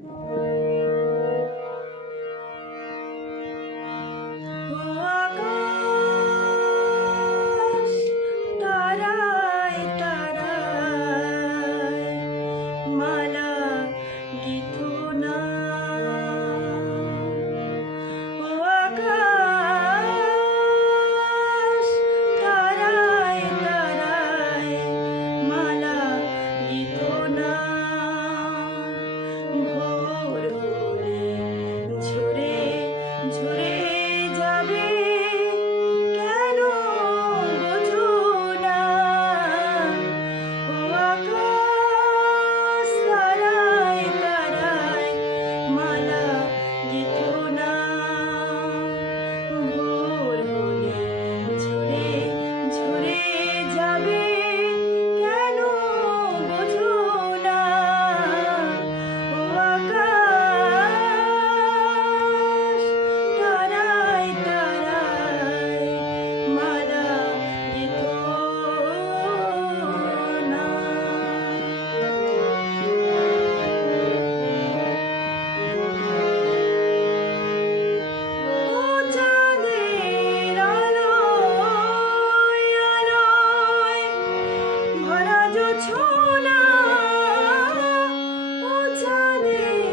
ও আকাশ তারায় তারায় মালা গেঁথো না। ও আকাশ তারায় তারায় মালা গেঁথো না। ভোর হলে ঝরে ঝরে যাবে কেন বোঝো না। ও আকাশ তারায় তারায় মালা গেঁথো না। ভোর হলে ঝরে ঝরে যাবে কেন বোঝো না। ও আকাশ তারায় তারায় মালা গেঁথো না। ও চাঁদের আলোয় আলোয় ভরা জোছনা। ও চাঁদের